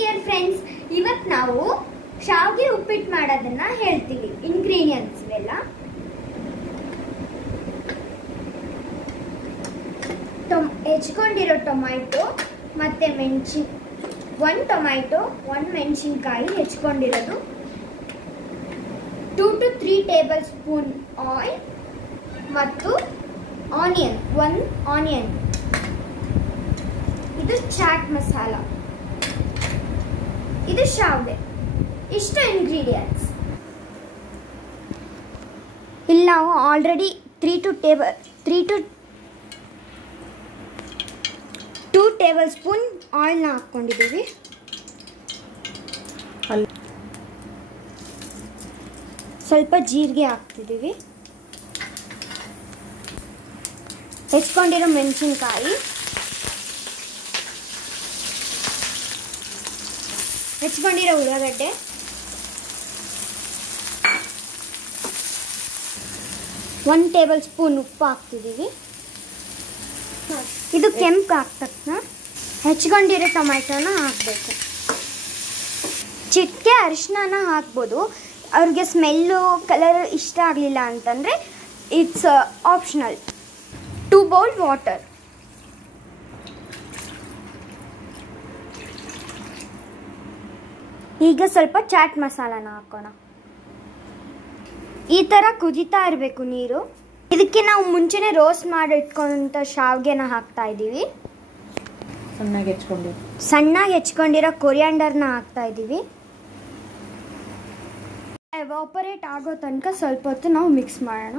Dear friends, ಇವತ್ತು ನಾವು ಶಾವಿಗೆ ಉಪ್ಪಿಟ್ಟು ಮಾಡೋದನ್ನ ಹೇಳ್ತೀವಿ. ಇಂಗ್ರೀಡಿಯೆಂಟ್ಸ್ ಎಲ್ಲ ಹೆಚ್ಚಿಕೊಂಡಿರೋ ಟೊಮ್ಯಾಟೊ ಮತ್ತೆ ಒಂದು ಟೊಮ್ಯಾಟೊ, ಒಂದು ಮೆಣಸಿನಕಾಯಿ ಹೆಚ್ಚಿಕೊಂಡಿರೋದು, 2 to 3 ಟೇಬಲ್ ಸ್ಪೂನ್ ಆಯಿಲ್ ಮತ್ತು ಒಂದು ಆನಿಯನ್. ಇದು ಚಾಟ್ ಮಸಾಲ, ಇದು ಶಾವಿಗೆ. ಇಷ್ಟು ಇಂಗ್ರೀಡಿಯೆಂಟ್ಸ್. ಇಲ್ಲಿ ನಾವು ಆಲ್ರೆಡಿ 2 ಟೇಬಲ್ ಸ್ಪೂನ್ ಆಯಿಲ್ನ ಹಾಕ್ಕೊಂಡಿದ್ದೀವಿ. ಸ್ವಲ್ಪ ಜೀರಿಗೆ ಹಾಕ್ತಿದ್ದೀವಿ. ಹೆಚ್ಚಿಕೊಂಡಿರೋ ಮೆಣಸಿನಕಾಯಿ, ಹೆಚ್ಚಿಕೊಂಡಿರೋ ಉಳ್ಳಾಗಡ್ಡೆ, ಒಂದು ಟೇಬಲ್ ಸ್ಪೂನ್ ಉಪ್ಪು ಹಾಕ್ತಿದ್ದೀವಿ. ಇದು ಕೆಂಪು ಹಾಕ್ತಕ್ಕ ಹೆಚ್ಚಿಕೊಂಡಿರೋ ಟೊಮ್ಯಾಟೋನ ಹಾಕಬೇಕು. ಚಿಟಿಕೆ ಅರಿಶಿನ ಹಾಕ್ಬೋದು. ಅವ್ರಿಗೆ ಸ್ಮೆಲ್ಲು ಕಲರ್ ಇಷ್ಟ ಆಗಲಿಲ್ಲ ಅಂತಂದರೆ ಇಟ್ಸ್ ಆಪ್ಷನಲ್. 2 bowl water. ಈಗ ಸ್ವಲ್ಪ ಚಾಟ್ ಮಸಾಲಾನ ಹಾಕೋಣ. ಈ ಥರ ಕುದೀತಾ ಇರಬೇಕು ನೀರು. ಇದಕ್ಕೆ ನಾವು ಮುಂಚೆನೇ ರೋಸ್ಟ್ ಮಾಡಿ ಇಟ್ಕೊಂಡಂಥ ಶಾವಿಗೆನ ಹಾಕ್ತಾ ಇದ್ದೀವಿ. ಸಣ್ಣಗೆ ಹೆಚ್ಕೊಂಡಿರೋ ಕೊರಿಯಾಂಡರ್ನ ಹಾಕ್ತಾ ಇದ್ದೀವಿ. ಎವಾಪರೇಟ್ ಆಗೋ ತನಕ ಸ್ವಲ್ಪ ಹೊತ್ತು ನಾವು ಮಿಕ್ಸ್ ಮಾಡೋಣ.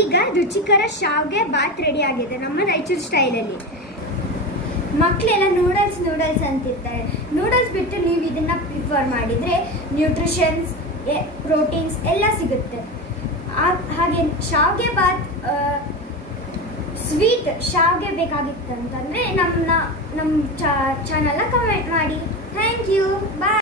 ಈಗ ರುಚಿಕರ ಶಾವಿಗೆ ಬಾತ್ ರೆಡಿ ಆಗಿದೆ ನಮ್ಮ ರಾಯಚೂರು ಸ್ಟೈಲಲ್ಲಿ. ಮಕ್ಕಳೆಲ್ಲ ನೂಡಲ್ಸ್ ಅಂತಿರ್ತಾರೆ. ನೂಡಲ್ಸ್ ಬಿಟ್ಟು ನೀವು ಇದನ್ನ ಪ್ರಿಫರ್ ಮಾಡಿದರೆ ನ್ಯೂಟ್ರಿಷನ್ಸ್, ಪ್ರೋಟೀನ್ಸ್ ಎಲ್ಲ ಸಿಗುತ್ತೆ. ಹಾಗೆ ಶಾವಿಗೆ ಬಾತ್ ಸ್ವೀಟ್ ಶಾವಿಗೆ ಬೇಕಾಗಿತ್ತು ಅಂತಂದರೆ ನಮ್ಮ ಚಾನಲ್ನ ಕಮೆಂಟ್ ಮಾಡಿ. Thank you, bye.